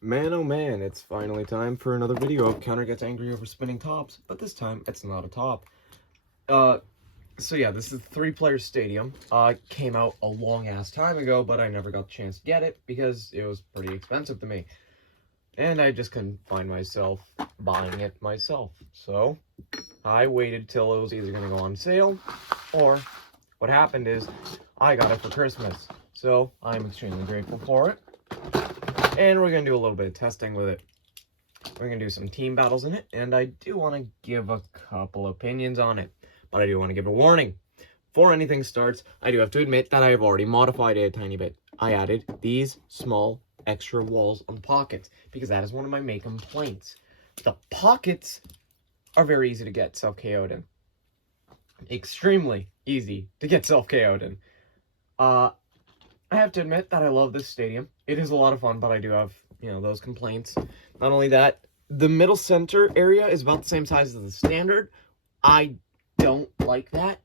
Man, oh man, it's finally time for another video of Counter Gets Angry Over Spinning Tops, but this time, it's not a top. So yeah, this is the 3-player stadium. Came out a long-ass time ago, but I never got the chance to get it, because it was pretty expensive to me. And I just couldn't find myself buying it myself. So, I waited till it was either going to go on sale, or what happened is, I got it for Christmas. So, I'm extremely grateful for it. And we're going to do a little bit of testing with it. We're going to do some team battles in it, and I do want to give a couple opinions on it. But I do want to give a warning. Before anything starts, I do have to admit that I have already modified it a tiny bit. I added these small extra walls on pockets, because that is one of my main complaints. The pockets are very easy to get self-KO'd in. Extremely easy to get self-KO'd in. I have to admit that I love this stadium. It is a lot of fun, but I do have, those complaints. Not only that, the middle center area is about the same size as the standard. I don't like that.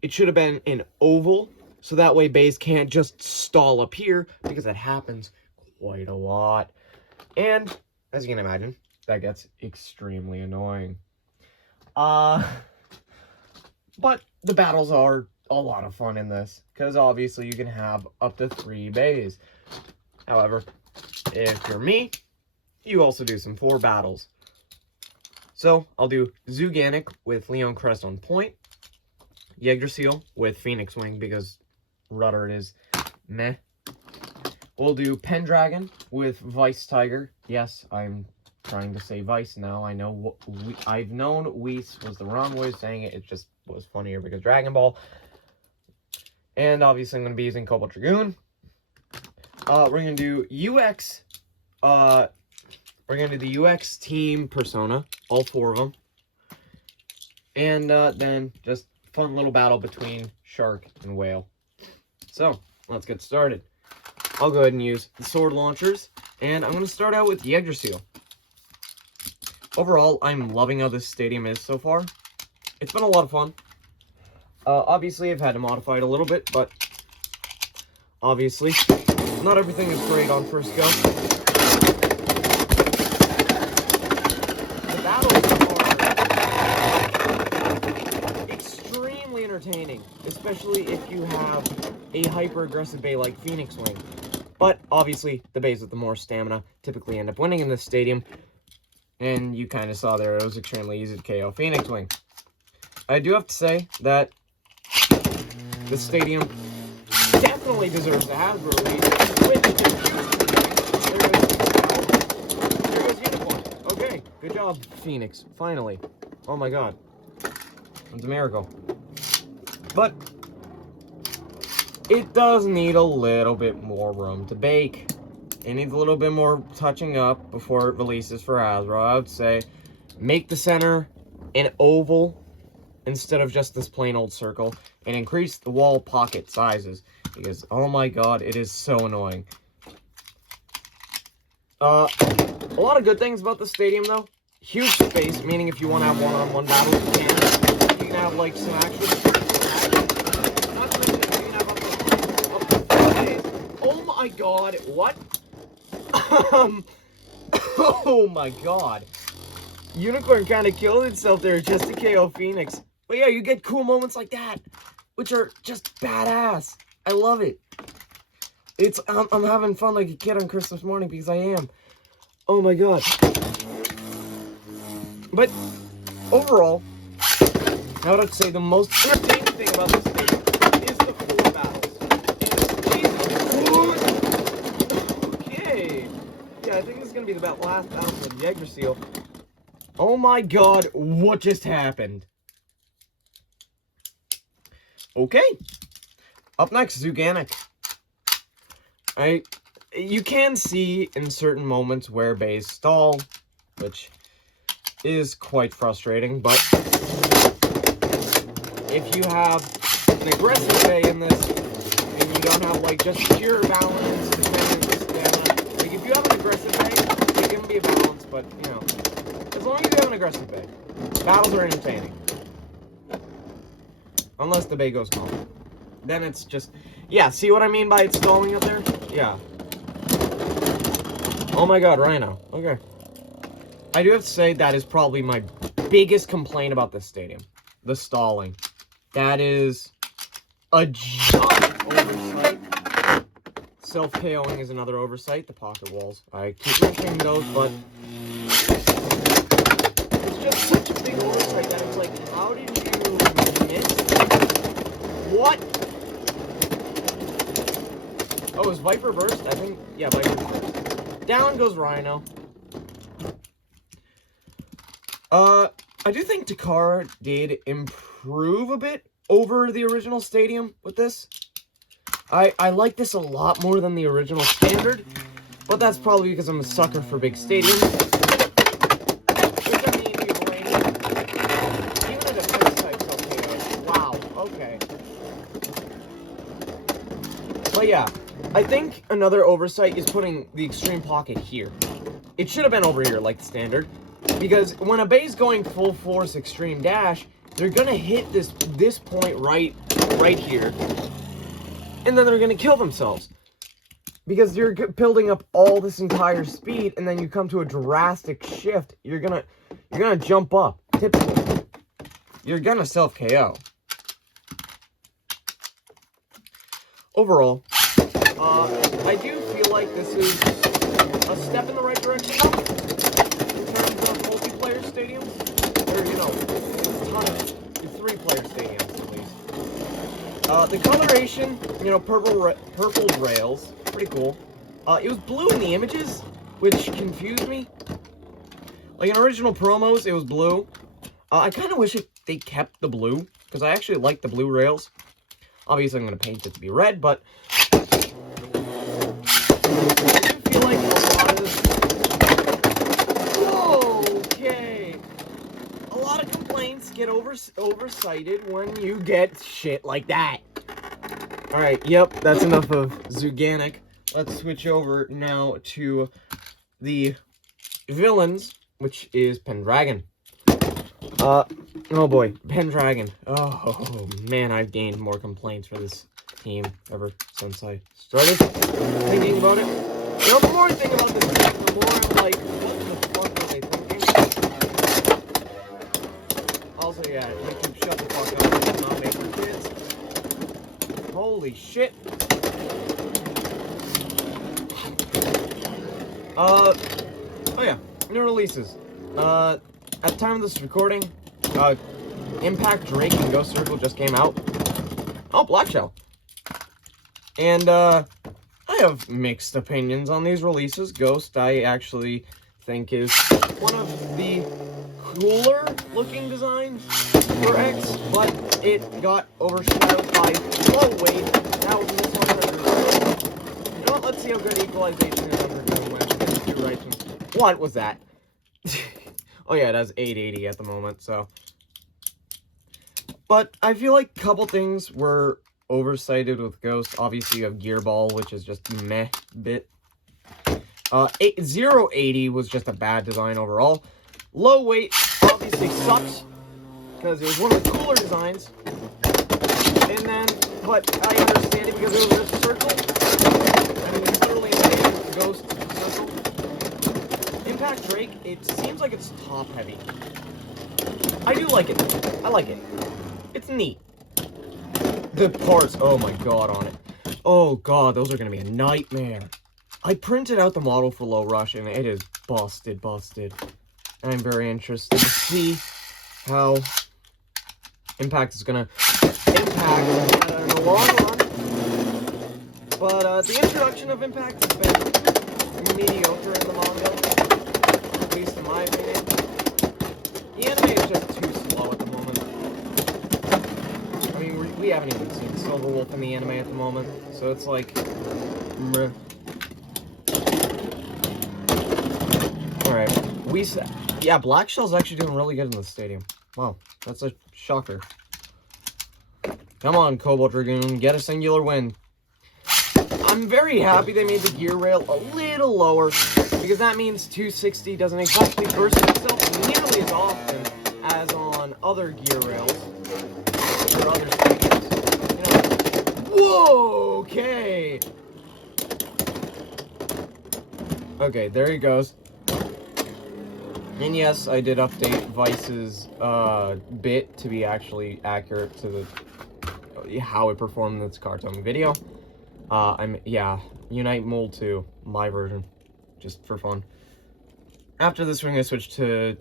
It should have been an oval, so that way bays can't just stall up here, because that happens quite a lot. And, as you can imagine, that gets extremely annoying. But the battles are a lot of fun in this, because obviously you can have up to 3 bays. However, if you're me, you also do some 4 battles. So, I'll do Zuganic with Leon Crest on point, Yggdrasil with Phoenix Wing, because Rudder is meh. We'll do Pendragon with Vice Tiger. Yes, I'm trying to say Vice now. I know I've known Whis was the wrong way of saying it. It just was funnier because Dragon Ball. And obviously I'm going to be using Cobalt Dragoon. We're going to do UX. We're going to do the UX Team Persona. All 4 of them. And then just fun little battle between Shark and Whale. So, let's get started. I'll go ahead and use the sword launchers. And I'm going to start out with Yggdrasil. Overall, I'm loving how this stadium is so far. It's been a lot of fun. Obviously, I've had to modify it a little bit, but obviously, not everything is great on first go. The battles are extremely entertaining, especially if you have a hyper-aggressive bay like Phoenix Wing. But, obviously, the bays with the more stamina typically end up winning in this stadium. And you kind of saw there, it was extremely easy to KO Phoenix Wing. I do have to say that this stadium definitely deserves a Hasbro release. There goes Unicorn. Okay, good job, Phoenix. Finally. Oh my god. It's a miracle. But it does need a little bit more room to bake. It needs a little bit more touching up before it releases for Hasbro. I would say make the center an oval instead of just this plain old circle, and increase the wall pocket sizes, because, oh my god, it is so annoying. A lot of good things about the stadium, though. Huge space, meaning if you want to have one-on-one battles, you can. You can have, like, some action. Not to mention, you can have up to 4 days. Oh my god, what? Oh my god. Unicorn kind of killed itself there just to KO Phoenix. But yeah, you get cool moments like that, which are just badass. I love it. I'm having fun like a kid on Christmas morning, because I am. Oh my god. But overall, I would have to say the most entertaining thing about this game is the 4 battles. Okay. Yeah, I think this is going to be the last battle for the Yggdrasil. Oh my god, what just happened? Okay. Up next, Zuganic. You can see in certain moments where bays stall, which is quite frustrating, but if you have an aggressive bay in this, and you don't have, like, just pure balance, defense, like, if you have an aggressive bay, it can be a balance, but, as long as you have an aggressive bay, battles are entertaining. Unless the bay goes calm. Then it's just... Yeah, see what I mean by it stalling up there? Yeah. Oh my god, Rhino. Okay. I do have to say that is probably my biggest complaint about this stadium. The stalling. That is a giant oversight. Self-KOing is another oversight. The pocket walls. I keep mentioning those, but it's just such a big oversight that it's like, how did you miss? What? Oh, is Viper burst? I think, yeah, Viper burst. Down goes Rhino. I do think Takara did improve a bit over the original stadium with this. I like this a lot more than the original standard, but that's probably because I'm a sucker for big stadiums. Which I mean, you've already, even a defense type self-KO. Wow, okay. But yeah, I think another oversight is putting the extreme pocket here. It should have been over here like the standard, because when a base going full force extreme dash, they're gonna hit this point right here, and then they're gonna kill themselves because you're building up all this entire speed, and then you come to a drastic shift. You're gonna jump up. Typically, you're gonna self KO. Overall, I do feel like this is a step in the right direction in terms of multiplayer stadiums, or, you know, a ton of 3-player stadiums at least. The coloration, you know, purple rails, pretty cool. It was blue in the images, which confused me. Like in original promos, it was blue. I kind of wish they kept the blue, because I actually like the blue rails. Obviously, I'm going to paint it to be red, but I do feel like a lot of this... Whoa, okay. A lot of complaints get oversighted when you get shit like that. Alright, yep, that's enough of Zuganic. Let's switch over now to the villains, which is Pendragon. Oh boy, Pendragon. Oh man, I've gained more complaints for this team ever since I started thinking about it. You know, the more I think about this team, the more I'm like, what the fuck are they thinking? Also, yeah, YouTube, shut the fuck up and not make for kids. Holy shit. Oh yeah, new releases. At the time of this recording, Impact Drake and Ghost Circle just came out. Oh, Black Shell. And, I have mixed opinions on these releases. Ghost, I actually think is one of the cooler looking designs for X, but it got overshadowed by low weight. That was this 100. You know what? Let's see how good equalization is under Doom when it gets 2 right. What was that? Oh yeah, it has 880 at the moment, so. But I feel like a couple things were oversighted with Ghost. Obviously, you have Gearball, which is just meh bit. 080 was just a bad design overall. Low weight obviously sucks, because it was one of the cooler designs. And then, but I understand it because it was a circle. I mean, it's literally a Ghost circle. Impact Drake, it seems like it's top heavy. I do like it. I like it. It's neat. The parts, oh my god, on it. Oh god, those are going to be a nightmare. I printed out the model for Low Rush, and it is busted. I'm very interested to see how Impact is going to impact in the long run. But the introduction of Impact has been mediocre in the manga, at least in my opinion. The anime is just too slow at the moment. I mean, we haven't even seen Silver Wolf in the anime at the moment, so it's like, meh. Alright, yeah, Black Shell's actually doing really good in the stadium. Wow, that's a shocker. Come on, Cobalt Dragoon, get a singular win. I'm very happy they made the gear rail a little lower, because that means 260 doesn't exactly burst itself nearly as often as on other gear rails or other stadiums. You know, whoa, okay. Okay, there he goes. And yes, I did update Vice's bit to be actually accurate to the how it performed in its cartoon video. Unite Mold 2, my version, just for fun. After this, we're gonna switch to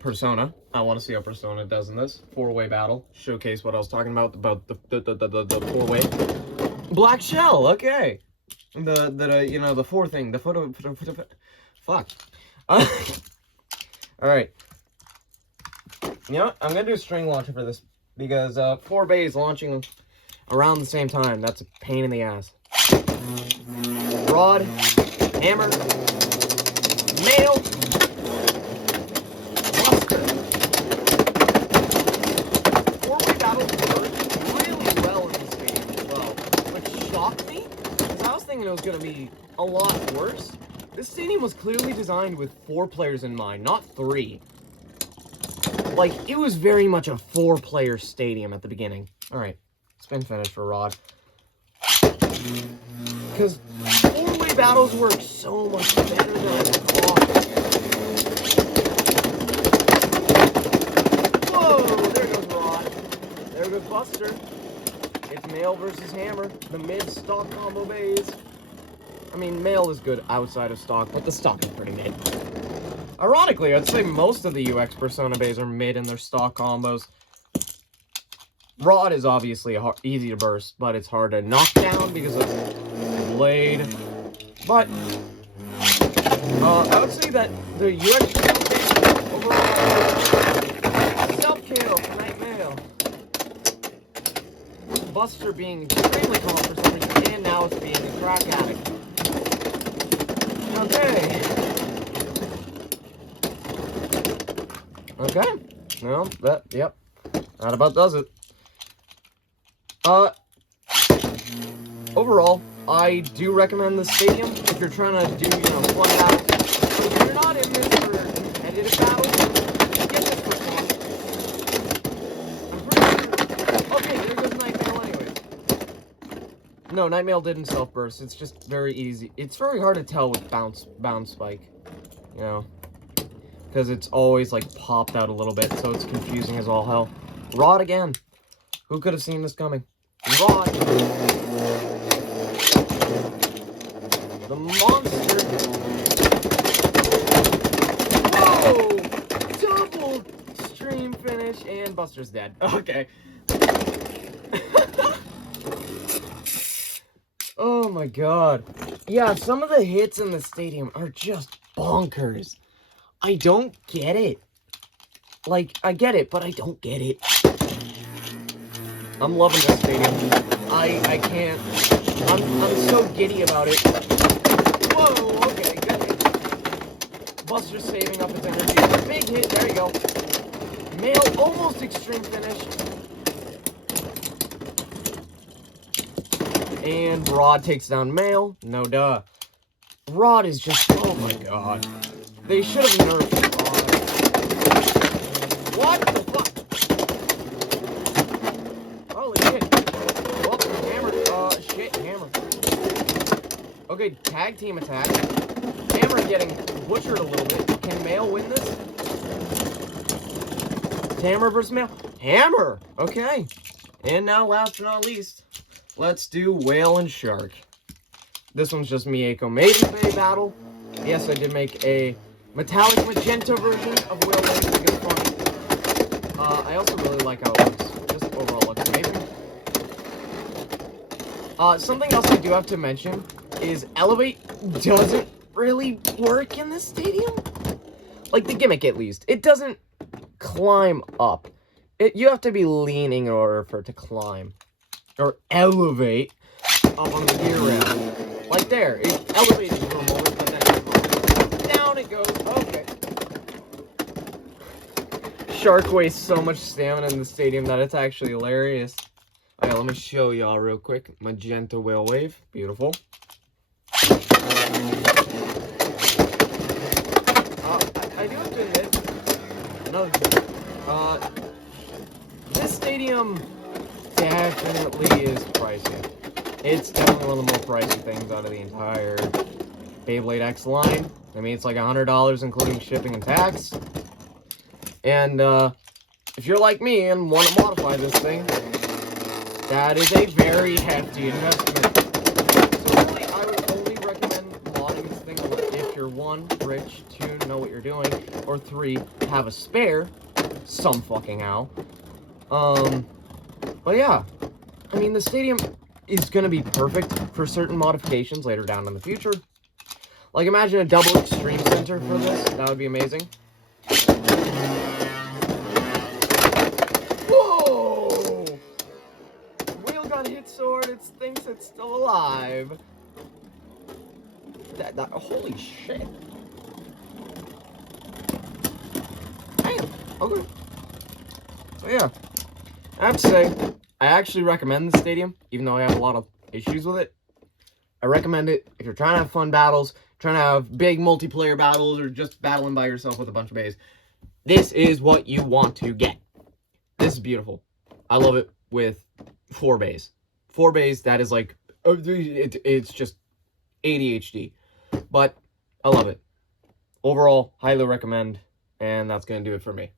Persona. I want to see how Persona does in this 4-way battle. Showcase what I was talking about the 4-way. Black Shell, okay. The 4 thing, the photo, fuck. Alright. You know what? I'm gonna do a string launcher for this, because 4 bays launching around the same time, that's a pain in the ass. Rod, hammer, mail, Buster. 4-way battles work really well in this game as well. What shocked me is I was thinking it was gonna be a lot worse. This stadium was clearly designed with 4 players in mind, not 3. Like, it was very much a 4-player stadium at the beginning. Alright, spin finish for Rod. Because 4-way battles work so much better than I thought. Whoa, there goes Rod. There goes Buster. It's Mail versus Hammer, the mid-stock combo bays. I mean, Mail is good outside of stock, but the stock is pretty mid. Ironically, I'd say most of the UX Persona bays are mid in their stock combos. Rod is obviously easy to burst, but it's hard to knock down because of Blade. But I would say that the UX Persona base overall, self-KO for Night Mail. Buster being extremely calm for some reason, and now it's being a crack addict. Okay. Okay. No, yep. That about does it. Overall, I do recommend the stadium if you're trying to do, fun battles. But if you're not in this for competitive battles, get this for fun. I'm pretty sure. Okay, there goes Night Mail anyways. No, Night Mail didn't self-burst. It's just very easy. It's very hard to tell with bounce spike, because it's always like popped out a little bit, so it's confusing as all hell. Rod again. Who could have seen this coming? Rod. The monster. Whoa! Double stream finish, and Buster's dead. Okay. Oh my god. Yeah, some of the hits in the stadium are just bonkers. I don't get it. Like, I get it, but I don't get it. I'm loving this stadium. I can't. I'm so giddy about it. Whoa, okay, good hit. Buster's saving up his energy. Big hit, there you go. Mail, almost extreme finish. And Rod takes down Mail. No duh. Rod is just, oh my god. They should have nerfed Rod. What the fuck? Holy shit. Well, Hammer, shit, Hammer. Okay, tag team attack. Hammer getting butchered a little bit. Can Mail win this? Hammer versus Mail. Hammer! Okay. And now, last but not least, let's do Whale and Shark. This one's just Mieko Maiden Bay battle. Yes, I did make a metallic magenta version of Whale Wave. It's fun. I also really like how it looks. Just overall looks amazing. Something else I do have to mention is Elevate doesn't really work in this stadium. Like, the gimmick, at least. It doesn't climb up. You have to be leaning in order for it to climb. Or elevate up on the gear rail. Like there. It elevated for a moment, but then down it goes. Okay. Shark wastes so much stamina in the stadium that it's actually hilarious. Okay, let me show y'all real quick. Magenta Whale Wave. Beautiful. I do have to admit, another thing. This stadium definitely is pricey. It's definitely one of the more pricey things out of the entire Beyblade X line. I mean, it's like $100 including shipping and tax. And if you're like me and want to modify this thing, that is a very hefty investment. So really, I would only recommend modding this thing if you're 1, rich, 2, know what you're doing, or 3, have a spare, some fucking how. But yeah, I mean, the stadium is going to be perfect for certain modifications later down in the future. Like, imagine a double extreme center for this. That would be amazing. Whoa! Wheel got hit so hard it thinks it's still alive. Holy shit. Damn. Okay. So yeah, I have to say, I actually recommend the stadium, even though I have a lot of issues with it. I recommend it if you're trying to have fun battles, trying to have big multiplayer battles, or just battling by yourself with a bunch of bays. This is what you want to get. This is beautiful. I love it with 4 bays. 4 bays, that is like, it's just ADHD. But I love it. Overall, highly recommend, and that's going to do it for me.